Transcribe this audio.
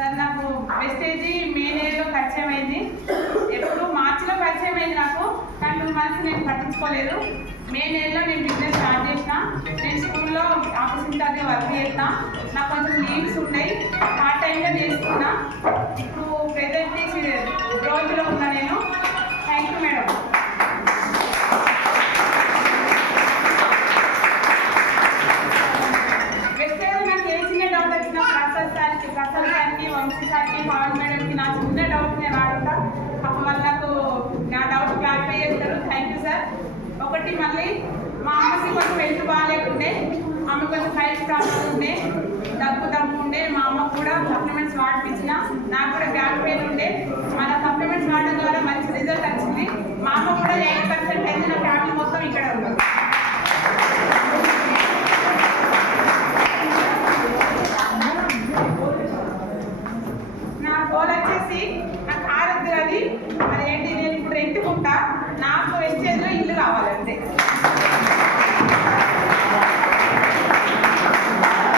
Sir నాకు వెస్టేజీ మే నెలలో పరిచయం అయింది. ఎప్పుడు మార్చిలో పరిచయం అయింది నాకు, కానీ 2 months నేను పట్టించుకోలేదు. మే నెలలో నేను బిజినెస్ స్టార్ట్ చేసిన. నేను స్కూల్లో ఆఫీస్ ఇన్ఛార్జ్గా వర్క్ చేస్తా. నాకు కొంచెం లీవ్స్ ఉన్నాయి, పార్ట్ టైంగా చేసుకున్నా. ఇప్పుడు ప్రెజెంట్లీ రోజులో ఉన్నా నేను. Thank you madam. ప్రసాద్ గారికి, వంశీ గారికి, పవన్ మేడంకి నా చిన్న డౌట్ నేను అడుగుతా, అప్పుడు మళ్ళీ నా డౌట్ క్లారిఫై చేస్తారు. Thank you sir. ఒకటి మళ్ళీ మా అమ్మకి కొంచెం హెల్త్ బాగాలేకుండే, ఆమె కొంచెం హెల్త్ ప్రాబ్లమ్ ఉండే, దమ్ము ఉండే. మా అమ్మకు కూడా సప్లిమెంట్స్ వాడిపించిన, నాకు కూడా బ్యాక్ పెయిన్ ఉండే. మన సప్లిమెంట్స్